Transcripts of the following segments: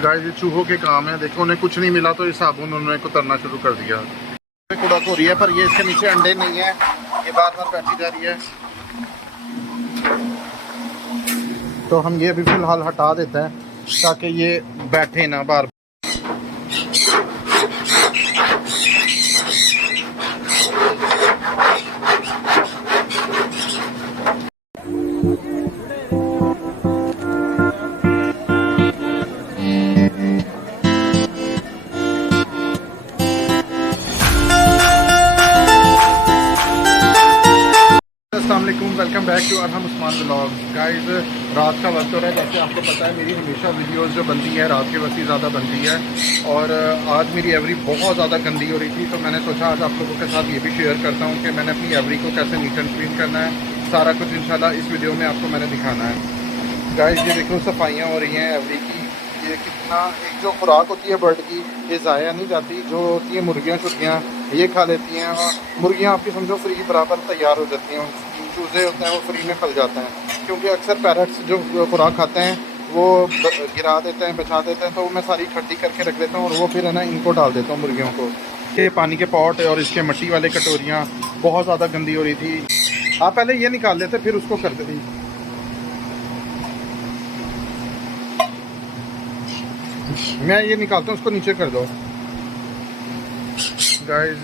Guys ये चूहों के काम है। देखो उन्हें कुछ नहीं मिला तो ये साबुन उन्होंने कुतरना शुरू कर दिया। कुड़क हो रही है पर ये इसके नीचे अंडे नहीं है, ये बार बार बैठी जा रही है। तो हम ये अभी फिलहाल हटा देते हैं ताकि ये बैठे ना बार। Welcome back to Arham Usman vlog. Guys रात का वक्त हो रहा है। जैसे आपको पता है मेरी हमेशा वीडियोस जो बनती है रात के वक्त ही ज़्यादा बनती है, और आज मेरी एवरी बहुत ज़्यादा गंदी हो रही थी। तो मैंने सोचा आज आप लोगों के साथ ये भी शेयर करता हूँ कि मैंने अपनी एवरी को कैसे नीट एंड क्लीन करना है। सारा कुछ इंशाल्लाह इस वीडियो में आपको मैंने दिखाना है। गाइस ये देखो सफाइयाँ हो रही हैं एवरी की। ये कितना एक जो खुराक होती है बर्ड की ये ज़ाया नहीं जाती। जो होती है मुर्गियाँ शुर्गियाँ ये खा लेती हैं, और मुर्गियाँ आपकी समझो फ्री बराबर तैयार हो जाती हैं। चूज़े होते हैं वो फ्री में पल जाते हैं, क्योंकि अक्सर पैरट्स जो खुराक खाते हैं वो गिरा देते हैं, बचा देते हैं। तो मैं सारी इकट्ठी करके रख देता हूँ और वो फिर है ना इनको डाल देता हूँ मुर्गियों को। ये पानी के पॉट और इसके मिट्टी वाले कटोरियाँ बहुत ज़्यादा गंदी हो रही थी। आप पहले ये निकाल लेते फिर उसको करते थे। मैं ये निकालता हूँ, उसको नीचे कर दो। गाइस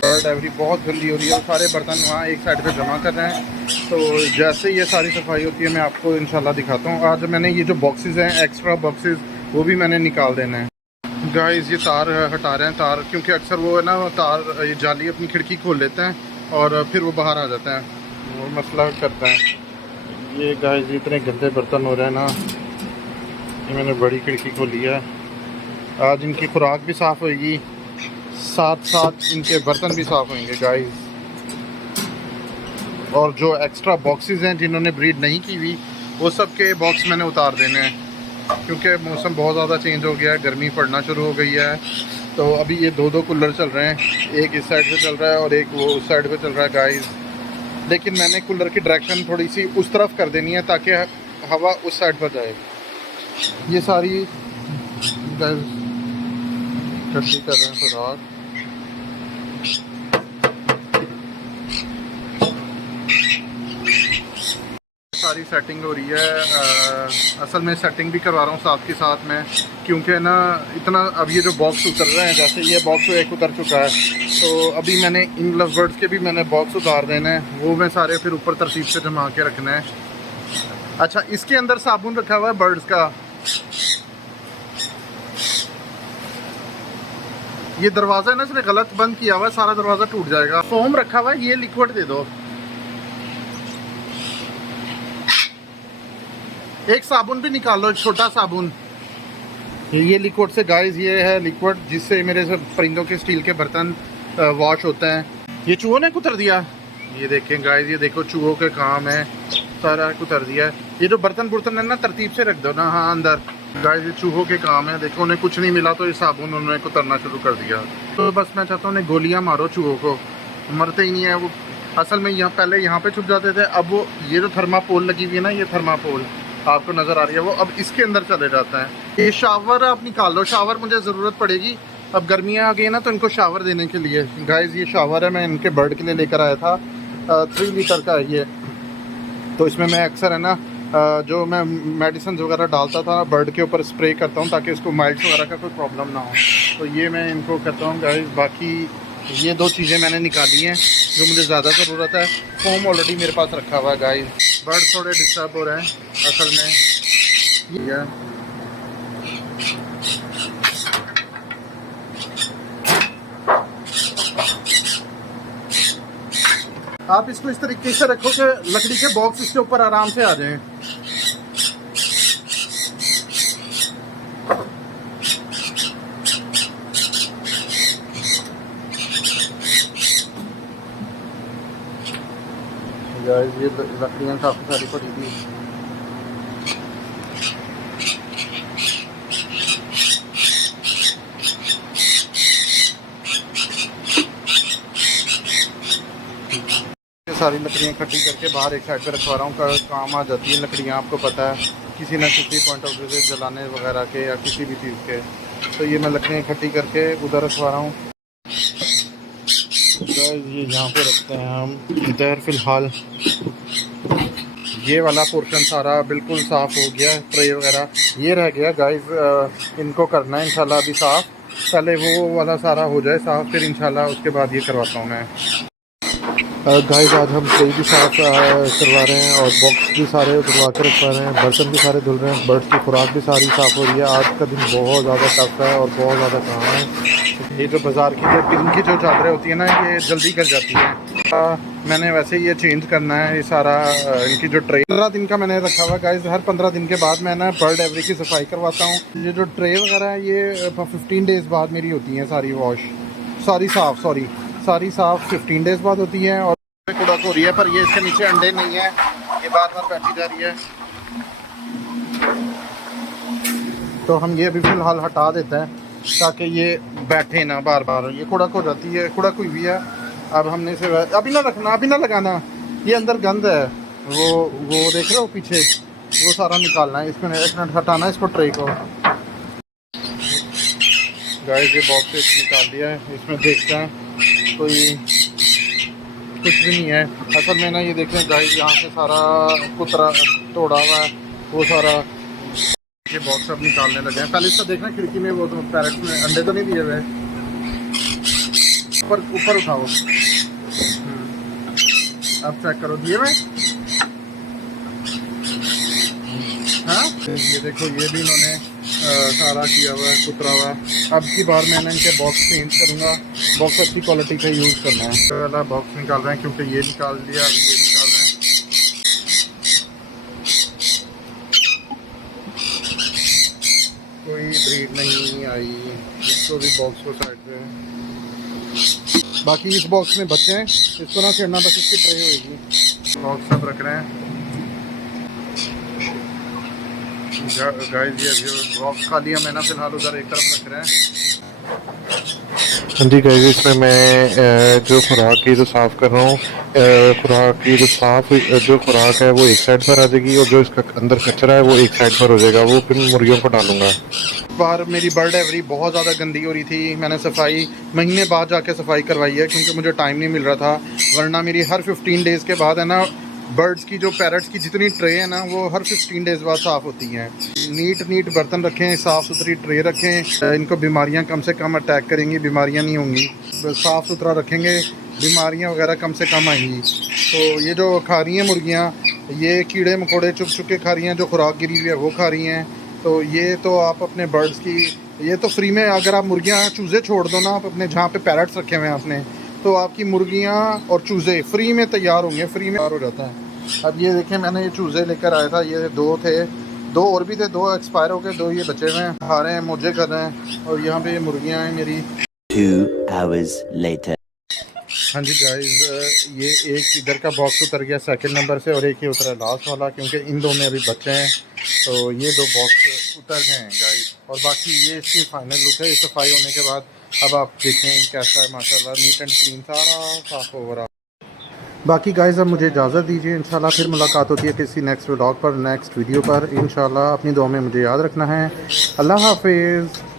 बर्ड एवरी बहुत गंदी हो रही है। सारे बर्तन वहाँ एक साइड पे जमा कर रहे हैं। तो जैसे ये सारी सफाई होती है मैं आपको इंशाल्लाह दिखाता हूँ। आज मैंने ये जो बॉक्सेस हैं एक्स्ट्रा बॉक्सेस वो भी मैंने निकाल देना है। गाइस ये तार हटा रहे हैं तार, क्योंकि अक्सर वो है ना तार ये जाली अपनी खिड़की खोल लेते हैं और फिर वो बाहर आ जाते हैं, वो मसला करता है। ये गाइस इतने गंदे बर्तन हो रहे हैं ना, ये मैंने बड़ी खिड़की खोली है। आज इनकी खुराक भी साफ़ होगी, साथ साथ इनके बर्तन भी साफ़ होंगे गाइस। और जो एक्स्ट्रा बॉक्सेस हैं जिन्होंने ब्रीड नहीं की हुई वो सब के बॉक्स मैंने उतार देने हैं, क्योंकि मौसम बहुत ज़्यादा चेंज हो गया है, गर्मी पड़ना शुरू हो गई है। तो अभी ये दो कूलर चल रहे हैं, एक इस साइड पे चल रहा है और एक वो उस साइड पे चल रहा है गाइस। लेकिन मैंने कूलर की डायरेक्शन थोड़ी सी उस तरफ कर देनी है ताकि हवा उस साइड पर जाए। ये सारी गाइस इकट्ठी कर रहे हैं खुराक। सारी सेटिंग हो रही है। असल में सेटिंग भी करवा रहा हूँ साथ के साथ में, क्योंकि ना इतना अब ये जो बॉक्स उतर रहे हैं, जैसे ये बॉक्स एक उतर चुका है तो अभी मैंने इन लव बर्ड्स के भी मैंने बॉक्स उतार देने हैं। वो मैं सारे फिर ऊपर तरतीब से जमा के रखना है। अच्छा इसके अंदर साबुन रखा हुआ है बर्ड्स का। ये दरवाज़ा है ना इसने गलत बंद किया हुआ है, सारा दरवाज़ा टूट जाएगा। फोम रखा हुआ है, ये लिक्विड दे दो। एक साबुन भी निकाल लो, छोटा साबुन। ये लिक्विड से गाइस ये है लिक्विड जिससे मेरे सब परिंदों के स्टील के बर्तन वॉश होते हैं। ये चूहों ने कुतर दिया। ये देखें गाइस, ये देखो चूहों के काम है, सारा कुतर दिया है। ये जो बर्तन बुर्तन है ना तरतीब से रख दो ना, हाँ अंदर। गाइस ये चूहों के काम है। देखो उन्हें कुछ नहीं मिला तो ये साबुन उन्होंने कुतरना शुरू कर दिया। तो बस मैं चाहता हूँ उन्हें गोलियाँ मारो, चूहों को मरते ही नहीं है वो। असल में यहाँ पहले यहाँ पे छुप जाते थे, अब वो ये जो थर्मापोल लगी हुई है ना, ये थर्मापोल आपको नज़र आ रही है, वो अब इसके अंदर चले जाता है। ये शावर आप निकाल लो, शावर मुझे ज़रूरत पड़ेगी। अब गर्मियाँ आ गई ना तो इनको शावर देने के लिए। गाइस ये शावर है, मैं इनके बर्ड के लिए लेकर आया था। 3 लीटर का है ये। तो इसमें मैं अक्सर है ना जो मैं मेडिसिन वगैरह डालता था बर्ड के ऊपर स्प्रे करता हूँ ताकि उसको माइल्स वगैरह का कोई प्रॉब्लम ना हो। तो ये मैं इनको करता हूँ गाइस। बाकी ये 2 चीज़ें मैंने निकाली हैं जो मुझे ज़्यादा ज़रूरत है। फोम ऑलरेडी मेरे पास रखा हुआ है गाइस। बर्ड थोड़े डिस्टर्ब हो रहे हैं असल में। ये आप इसको इस तरीके से रखो कि लकड़ी के बॉक्स इसके ऊपर आराम से आ जाएं। ये लकड़ियाँ काफ़ी सारी पड़ी थी। सारी लकड़ियाँ इकट्ठी करके बाहर एक साइड पे रखवा रहा हूँ, काम आ जाती है लकड़ियाँ, आपको पता है। किसी ना किसी पॉइंट ऑफ व्यू से जलाने वगैरह के या किसी भी चीज़ के। तो ये मैं लकड़ियाँ इकट्ठी करके उधर रखवा रहा हूँ। ये यहाँ पे रखते हैं हम इधर। फ़िलहाल ये वाला पोर्शन सारा बिल्कुल साफ़ हो गया, ट्रे वगैरह ये रह गया गाइस, इनको करना है इंशाल्लाह अभी साफ़। पहले वो वाला सारा हो जाए साफ़, फिर इंशाल्लाह उसके बाद ये करवाता हूँ मैं। गाइस आज हम ट्रे भी साफ़ करवा रहे हैं और बॉक्स भी सारे उतरवा के रखवा रहे हैं, बर्तन भी सारे धुल रहे हैं, बर्ड्स की खुराक भी सारी साफ़ हो रही है। आज का दिन बहुत ज़्यादा टफ है और बहुत ज़्यादा काम है। ये जो बाज़ार की जो टिन की जो चादरें होती है ना, ये जल्दी कर जाती हैं। मैंने वैसे ये चेंज करना है ये सारा, इनकी जो ट्रे 15 दिन का मैंने रखा हुआ गाइस। हर 15 दिन के बाद मैं ना बर्ड एवरी की सफाई करवाता हूँ। ये जो ट्रे वगैरह है ये 15 डेज़ बाद मेरी होती हैं सारी वॉश, सारी साफ़ 15 डेज़ बाद होती है। और कुड़क हो रही है, पर ये इसके नीचे अंडे नहीं है, ये बार बार बैठी जा रही है। तो हम ये भी फ़िलहाल हटा देते हैं ताकि ये बैठे ना बार बार। ये कुड़क हो जाती है, कुड़क हुई भी है। अब हमने इसे अभी ना रखना, अभी ना लगाना, ये अंदर गंद है। वो देख रहे हो पीछे, वो सारा निकालना है। इसमें 1 मिनट हटाना है इसको, ट्रे को। गाइस ये बॉक्स निकाल दिया है, इसमें देखते हैं कोई कुछ भी नहीं है। असल में ना ये देखें गाइस, यहाँ से सारा कुतरा तोड़ा हुआ है, वो सारा ये बॉक्स अब निकालने लगे हैं। पहले इसका देखना खिड़की में वो तो पैरेट्स में अंडे तो नहीं दिए हुए। ऊपर उठाओ, अब चेक करो दिए हुए। हाँ ये देखो, ये भी इन्होंने सारा किया हुआ है, कुतरा हुआ है। अब की बार मैं ना इनके बॉक्स चेंज करूँगा, बॉक्स अच्छी क्वालिटी का यूज़ करना है। पहला बॉक्स निकाल रहे हैं क्योंकि ये निकाल दिया, अभी ये निकाल रहे हैं। कोई ब्रीड नहीं आई, इसको भी बॉक्स को साइड पे। बाकी इस बॉक्स में बच्चे हैं, इसको ना छेड़ना, बस इसकी ट्रे होगी। बॉक्स सब रख रहे हैं गाइस। ये अभी बॉक्स खाली है, मैं ना फिलहाल उधर एक तरफ रख रहे हैं। हाँ जी गाइस, इसमें मैं जो खुराक की जो साफ़ कर रहा हूँ, खुराक की जो खुराक है वो एक साइड पर आ जाएगी और जो इसका अंदर कचरा है वो एक साइड पर हो जाएगा। वो फिर मुर्गियों को डालूंगा। बार मेरी बर्ड एवरी बहुत ज़्यादा गंदी हो रही थी, मैंने सफाई महीने बाद जाके सफाई करवाई है क्योंकि मुझे टाइम नहीं मिल रहा था। वरना मेरी हर 15 डेज़ के बाद है ना, बर्ड्स की जो पैरट्स की जितनी ट्रे है ना, वो हर 15 डेज़ बाद साफ़ होती हैं। नीट बर्तन रखें, साफ़ सुथरी ट्रे रखें, इनको बीमारियां कम से कम अटैक करेंगी, बीमारियां नहीं होंगी। साफ़ सुथरा रखेंगे, बीमारियां वगैरह कम से कम आएंगी। तो ये जो खा रही हैं मुर्गियां, ये कीड़े मकोड़े चुप के खा रही हैं, जो खुराक गिरी हुई है वो खा रही हैं। तो ये तो आप अपने बर्ड्स की, ये तो फ्री में, अगर आप मुर्गियाँ चूज़े छोड़ दो ना आप अपने, जहाँ पे पैरट्स रखे हुए हैं आपने, तो आपकी मुर्गियाँ और चूज़े फ्री में तैयार होंगे, फ्री में तैयार हो जाता है। अब ये देखें, मैंने ये चूज़े लेकर आया था, ये 2 थे, 2 और भी थे, 2 एक्सपायर हो गए, 2 ये बचे हुए हैं, खा रहे हैं, मौजे कर रहे हैं। और यहाँ पे ये मुर्गियाँ हैं मेरी। 2 hours later. हाँ जी गाइस, ये एक इधर का बॉक्स उतर गया 2nd नंबर से और एक ही उतरा लास्ट वाला, क्योंकि इन 2 में अभी बच्चे हैं। तो ये 2 बॉक्स उतर गए हैं गाइस। और बाकी ये इसकी फाइनल लुक है। ये सफाई होने के बाद अब आप देखें कैसा है, माशाल्लाह नीट एंड क्लीन सारा साफ ओवरऑल। बाकी गाइस अब मुझे इजाज़त दीजिए, इंशाल्लाह फिर मुलाकात होती है किसी नेक्स्ट व्लॉग पर, नेक्स्ट वीडियो पर। इंशाल्लाह अपनी दुआ में मुझे याद रखना है। अल्लाह हाफिज़।